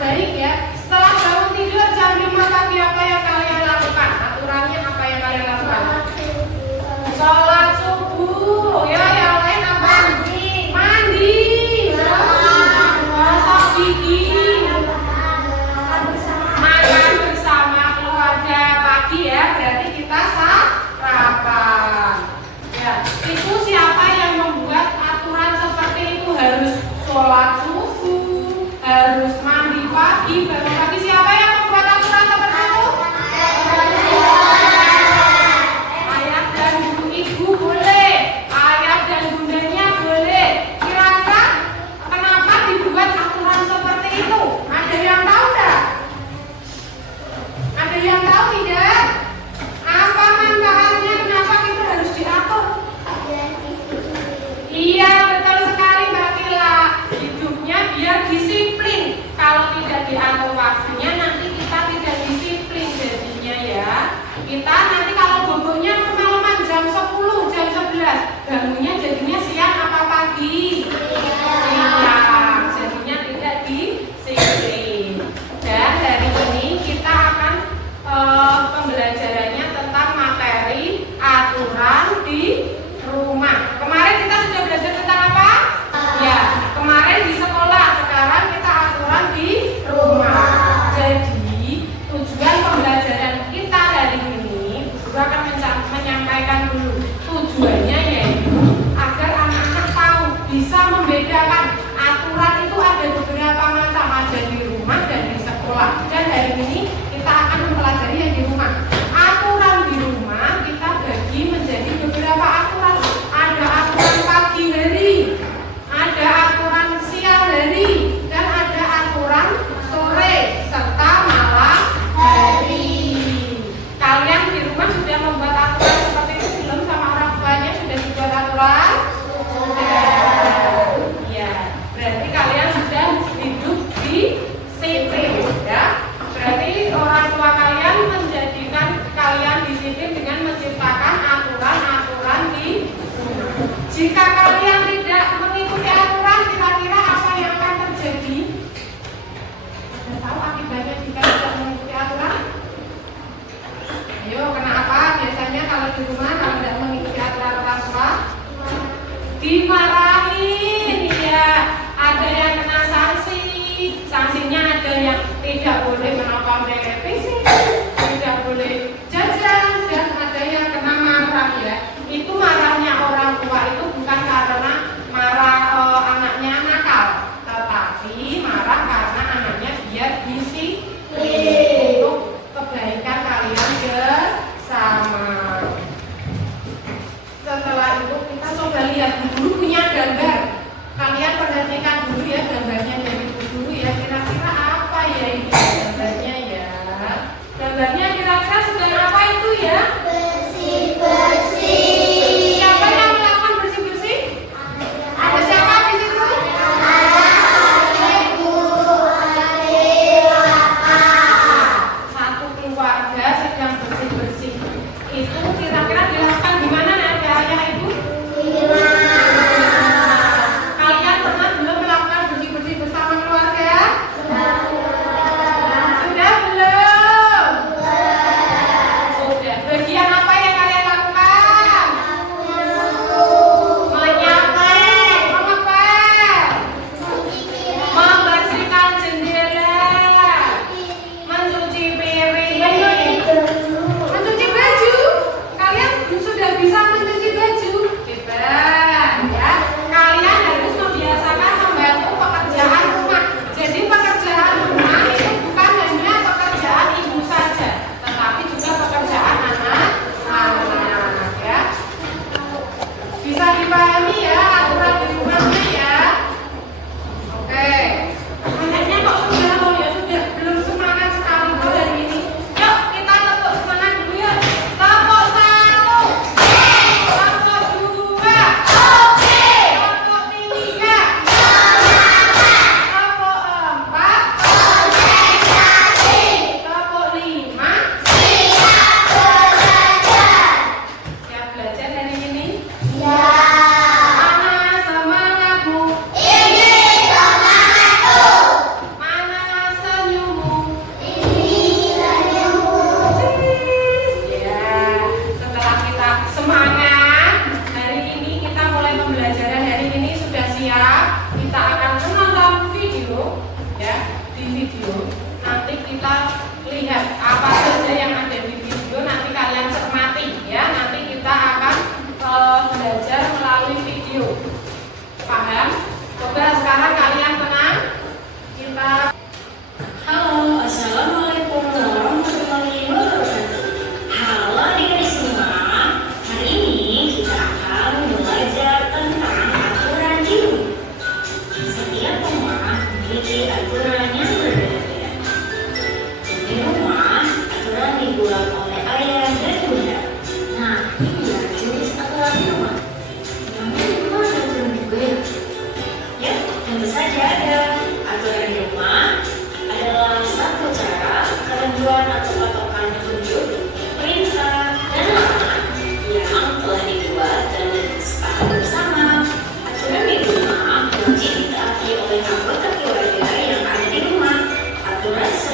Baik ya. Setelah bangun tidur jam 5 pagi apa yang kalian lakukan? Aturannya apa yang kalian lakukan? Sholat subuh. Ya, yang lain apa? Mandi. Gosok gigi. Makan bersama keluarga pagi ya. Berarti kita sarapan. Ya, itu siapa yang membuat aturan seperti itu? Harus sholat subuh, harus mandi pagi, bangun pagi. Siapa yang membuat aturan seperti itu? Ayah dan ibu boleh, ayah dan bundanya boleh. Kira-kira kenapa dibuat aturan seperti itu? Ada yang tahu enggak? Ada yang tahu tidak? Apa manfaatnya? Kenapa kita harus diatur? Iya, betul sekali Mbak Kila. Hidupnya biar disiplin. Kalau tidak diatur waktunya nanti kita tidak disiplin jadinya ya. Kita nanti kalau boboknya kemalaman jam 10, jam 11, bangunnya jadinya siang apa pagi? Siang. Jadinya tidak disiplin. Dan hari ini kita akan pembelajarannya tentang materi aturan di rumah. Kemarin kita sudah belajar tentang apa? Ya, kemarin di sekolah. Sekarang kita aturan di rumah. Jadi tujuan pembelajaran kita hari ini, guru akan menyampaikan dulu tujuannya, yaitu agar anak-anak tahu, bisa membedakan aturan itu ada beberapa macam, ada di rumah dan di sekolah. Dan hari ini kita akan mempelajari yang di rumah. Aturan di rumah kita bagi menjadi beberapa aturan. Ada aturan pagi hari, ada aturan siang hari, dan ada aturan sore serta malam hari. Kalian di rumah sudah membuat aturan seperti itu belum sama orang tuanya? Sudah dibuat aturan? Sudah. Ya, berarti kalian sudah hidup di disiplin ya. Berarti orang tua kalian menjadikan kalian disiplin dengan menciptakan aturan-aturan di rumah. Jika kalian tidak mengikuti aturan, kira-kira apa yang akan terjadi? Anda tahu akibatnya jika tidak mengikuti aturan? Ayo, kena apa? Biasanya kalau di rumah kalau tidak mengikuti aturan orang tua, dimarahin. Ya, ada yang kena sanksi. Sanksinya ada yang tidak boleh menonton televisi, tidak boleh jajan, dan ada yang kena marah ya. Itu marahnya orang tua itu bukan karena marah anaknya nakal, tetapi marah karena anaknya biar disiplin untuk kebaikan kalian bersama. Setelah itu kita coba lihat, guru punya gambar. Kalian perhatikan dulu ya gambarnya dari guru ya. Kira-kira apa ya ini gambarnya ya? Gambarnya kira-kira sedang apa itu ya? Bersih-bersih. Siapa yang melakukan bersih-bersih? Ada siapa di situ? Satu keluarga sedang bersih-bersih. Itu kira-kira dilakukan di mana nanti ayah ibu? Kalian pernah belum melakukan bersih-bersih bersama keluarga? Sudah belum?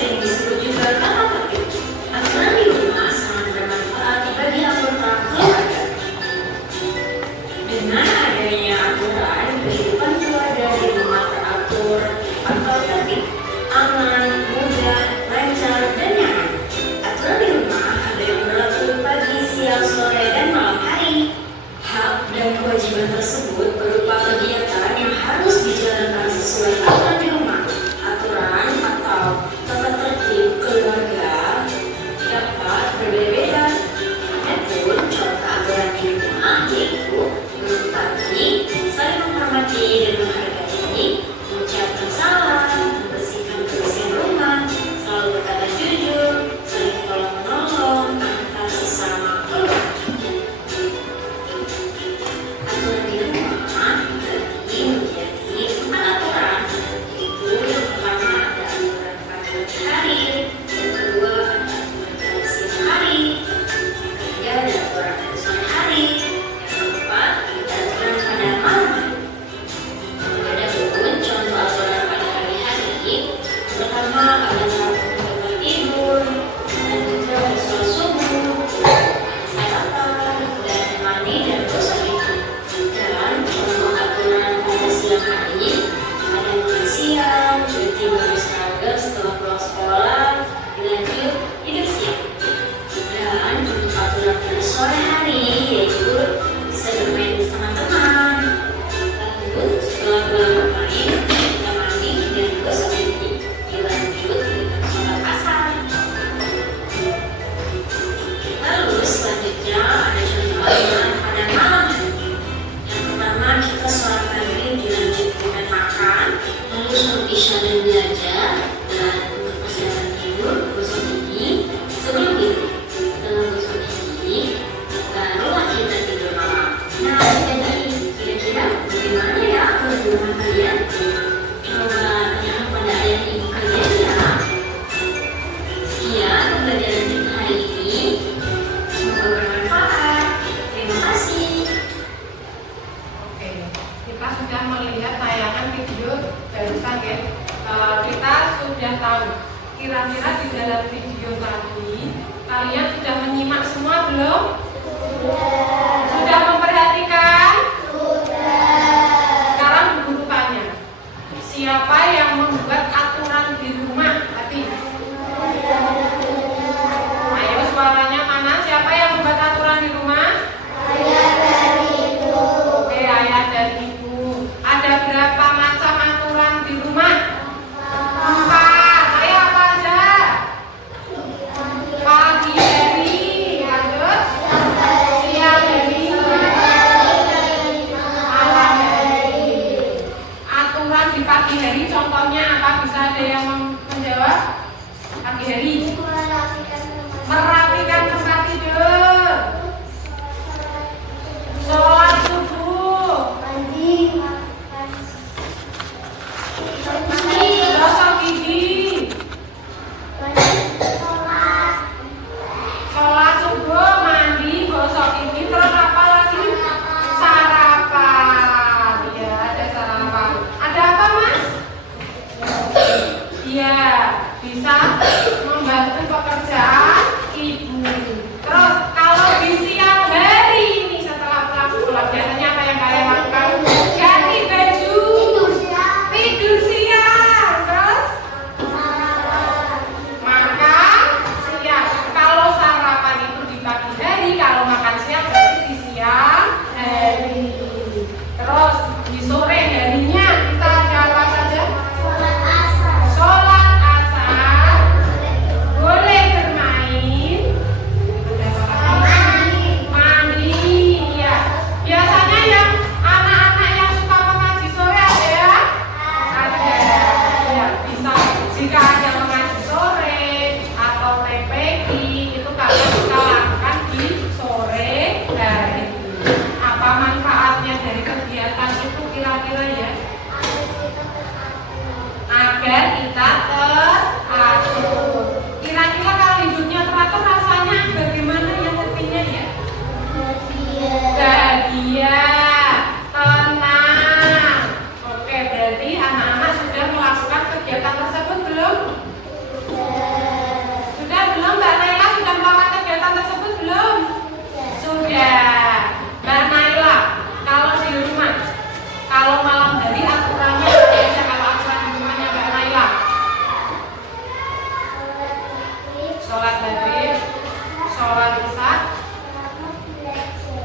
sering disebut juga tata tertib. Aturan di rumah sangat bermanfaat bagi anggota keluarga. Dengan adanya aturan, kehidupan keluarga di rumah teratur atau tertib, aman, mudah, lancar, dan nyaman. Aturan di rumah ada yang berlaku pagi, siang, sore, dan malam hari. Hak dan kewajiban tersebut berupa kegiatan yang harus dijalankan sesuai aturan di rumah. Aturan atau tata tertib keluarga dapat berbeda-beda. Adapun contoh aturan di rumah yaitu berbagi, saling menghormati dan menghargai, mengucapkan salam, membersihkan kebersihan rumah, selalu berkata jujur, saling tolong-menolong, antar sesama keluarga. Aturan di rumah dibagi menjadi 4 aturan, yaitu yang pertama ada aturan pada hari, yang kedua ada aturan pada siang hari, yang ketiga ada aturan pada sore hari, yang keempat ada aturan pada malam hari. Adapun contoh aturan pada hari-hari, pertama ada waktu tempat tidur, dan juga ada sholat subuh, sarapan, dan mandi dan gosok gigi. Dan contoh aturan pada siang hari ada makan siang, cuti bagi seragam setelah pulang sekolah, dilanjut tidur siang. Dan untuk aturan pada sore hari yaitu bisa bermain bersama teman. Lalu setelah pulang bermain, kita mandi dan gosok gigi. Dilanjut dengan sholat asar. Lalu selanjutnya ada contoh aturan pada malam hari. Yang pertama kita sholat maghrib dilanjut dengan makan, lalu sholat isya dan belajar, dan untuk persiapan tidur gosok gigi. Sebelum itu setelah gosok gigi barulah kita tidur malam. Nah jadi kira-kira bagaimana ya aturan di rumah kalian? Coba tanyakan pada ayah ibu kalian ya. Sekian pembelajaran kita hari ini. Semoga bermanfaat. Terima kasih. Oke, kita sudah melihat tayangan video barusan ya. Kita sudah tahu kira-kira di dalam video tadi kalian sudah menyimak semua belum? Sudah memperhatikan? Sekarang guru tanya, siapa yang membuat aturan di rumah tadi? Ayo suaranya mana? Siapa yang membuat aturan di rumah? Oke, ayah dan ibu. Ada berapa macam aturan di rumah? 4. Ayo apa aja? Pagi hari, lanjut. Siang hari, malam hari. Aturan di pagi hari contohnya apa? Bisa ada yang menjawab? Pagi hari. Merapikan tempat tidur. Sholat subuh. Gosok gigi. Sholat subuh, mandi, gosok gigi, terus apa lagi? Sarapan. Ya, ada sarapan. Ada apa, Mas? Iya, bisa membantu pekerjaan ibu. Terus kalau di siang hari ini setelah pulang sekolah biasanya apa yang kalian lakukan? Ganti baju, tidur siang, terus makan siang. Kalau sarapan itu di pagi hari, kalau makan siang berarti di siang hari. Terus di sore harinya kita ada apa saja? Sholat asar. Boleh sholat maghrib, sholat isya,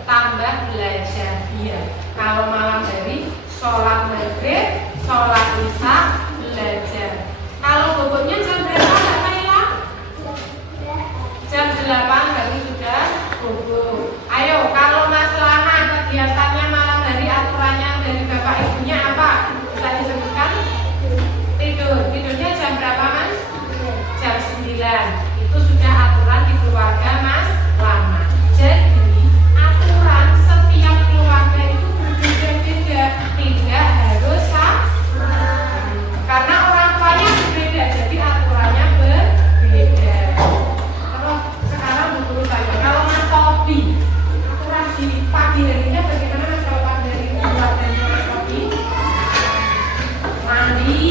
tambah belajar. Iya. Kalau malam hari sholat maghrib, sholat isya, belajar. Kalau bobotnya jam berapa Mbak Naila? Jam 8 baru sudah bobo. Ayo, kalau Mas Lana kegiatannya malam hari, aturannya dari bapak ibunya apa? Bisa disebutkan? Tidur. Tidurnya jam berapa Mas? Jam 9. Itu sudah aturan di keluarga Mas Lana. Jadi aturan setiap keluarga itu berbeda-beda, tidak harus sama. Karena orang tuanya berbeda, jadi aturannya berbeda. Terus sekarang dulu saya, kalau Mas Tobi, aturan di pagi harinya bagaimana Mas? Kalau pagi hari keluarganya Mas Tobi, mandi,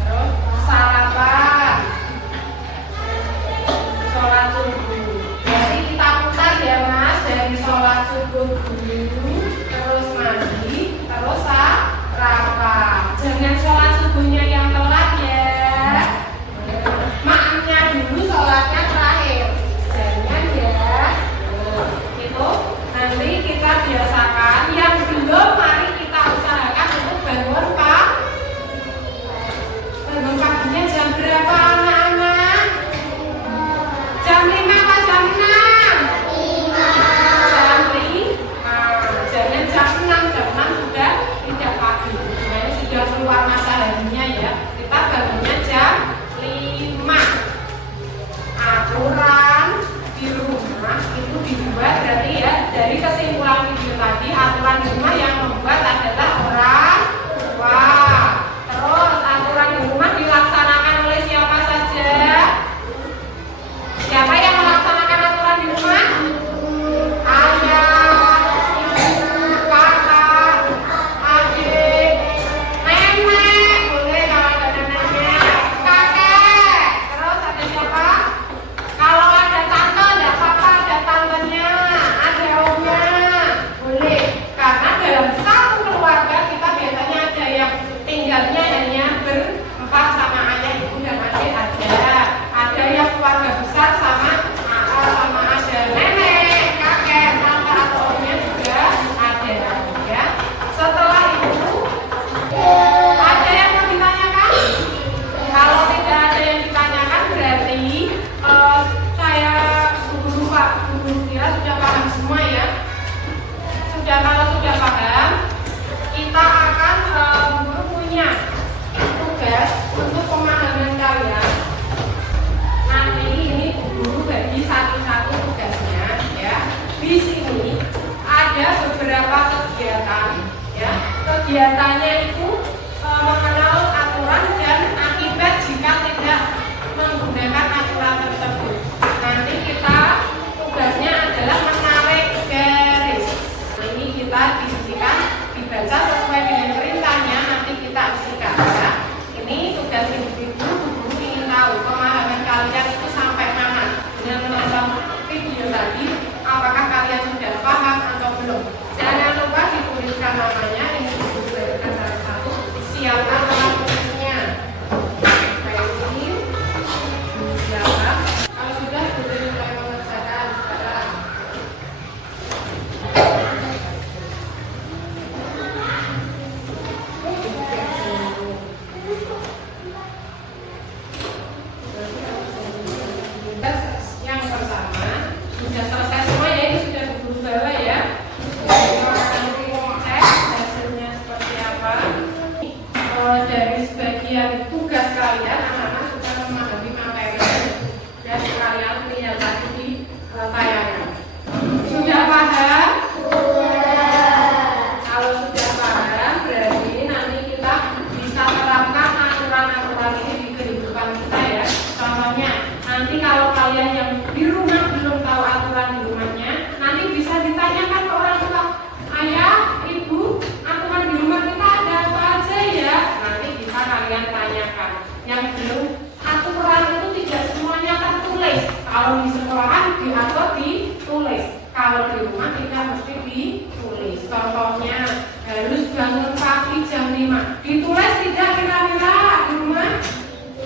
terus sarapan, sholat subuh. Jadi kita putar ya Mas, dari sholat subuh dulu, terus mandi, terus sarapan. Jangan sholat subuhnya yang telat ya. Maamnya dulu, sholatnya terakhir. Jangan ya. Itu nanti kita biasakan. Yang belum, mari kita usahakan untuk bangun paginya jam berapa anak-anak? Jam 5 atau jam 6? Jam 5. Jangan jam 6. Jam 6 sudah tidak pagi. Sebenarnya sudah keluar masa harinya ya. Kita bangunnya jam 5. Aturan di rumah itu dibuat berarti ya, dari kesimpulan video tadi, aturan di rumah yang membuat adalah orang tua. Terus aturan di rumah dilaksanakan oleh siapa saja? Siapa yang melaksanakan aturan di rumah? Ayah, ibu, kakak, adik, nenek, boleh kalau ada neneknya, kakek. Terus ada siapa? Kalau ada tante, tidak apa-apa, ada tantenya, ada omnya, boleh. Karena dalam satu keluarga kita biasanya ada yang tinggalnya hanya berempat sama ayah, ibu, dan adik ada. Ada yang keluarga besar sama sama ada nenek, kakek, tante atau omnya juga ada ya. Setelah itu ada yang mau ditanyakan? Kalau tidak ada yang ditanyakan berarti saya guru Pak guru kira sudah paham semua ya. Kalau sudah paham, kita akan guru punya tugas untuk pemahaman kalian. Nanti ini guru bagi satu-satu tugasnya ya. Di sini ada beberapa kegiatan ya. Kegiatannya itu mengenal aturan dan akibat jika tidak menggunakan aturan tersebut. Nanti kita tugasnya adalah menarik garis. Nah, ini kita dibisikan, dibaca sesuai dengan perintahnya, nanti kita bisikan ya. Ini tugas individu, guru ingin tahu pemahaman kalian itu sampai mana dengan menonton video tadi, apakah kalian sudah paham atau belum. Jangan lupa dituliskan namanya, ini guru berikan salah satu, siapkan alat tulisnya. Siapkan. Kalau sudah, guru mulai mengerjakan sekarang. Yang pertama sudah selesai semua ya, ini sudah guru bawa ya. Nanti cek hasilnya seperti apa. Dari sebagian tugas kalian, anak-anak sudah memahami materi dan kalian lihat lagi di tayangan. Sudah paham? Kalau sudah paham, berarti nanti kita bisa terapkan aturan-aturan ini di kehidupan kita ya. Contohnya, nanti kalau kalian yang di rumah belum tahu aturan di rumahnya, nanti bisa ditanyakan ke orang tua, ayah, ibu, aturan di rumah kita ada apa aja ya? Nanti bisa kalian tanyakan. Yang belum, aturan itu tidak semuanya tertulis. Kalau di sekolahan diatur ditulis. Kalau di rumah tidak mesti ditulis. Contohnya harus bangun pagi jam 5. Ditulis tidak kira-kira di rumah?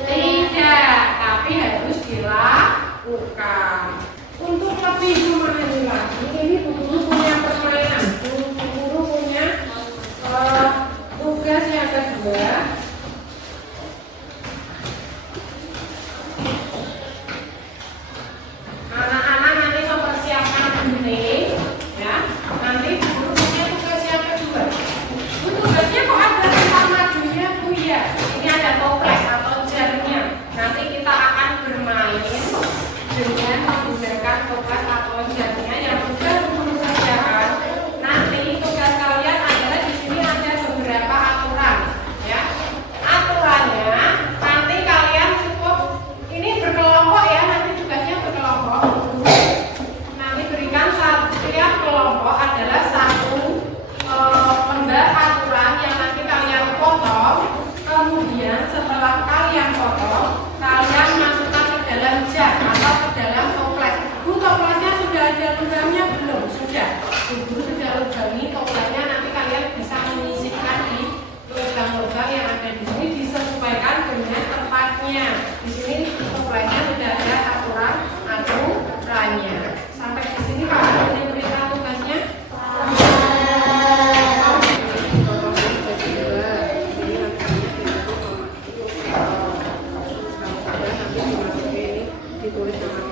Tidak, tapi harus dilakukan. lakukan. Untuk lebih memahami lagi, ini guru punya permainan. Guru punya tugas yang kedua. Anak-anak nanti mempersiapkan gunting, ya. Nanti guru punya tugas yang kedua. Bu, tugasnya kok ada tempat majunya, Bu? Ya, ini ada toples atau jarnya. Nanti kita akan bermain dengan menggunakan toples atau jarnya yang sudah guru kerjakan. Nanti tugas kalian adalah di sini ada beberapa aturan, ya. Aturannya nanti kalian cukup ini berkelompok ya, nanti tugasnya berkelompok. Nanti berikan setiap kelompok adalah satu lembar aturan yang nanti kalian potong. Kemudian setelah kalian potong, kalian masukkan ke dalam jar atau ke dalam toples. Bu, toplesnya sudah ada lubangnya belum? Sudah. Guru sudah lubangi toplesnya, nanti kalian bisa menyisipkan di lubang-lubang yang ada di sini disesuaikan dengan tempatnya. Di sini toplesnya sudah ada aturannya. Sampai di sini Pak, ini berikan tugasnya. Ditulis nama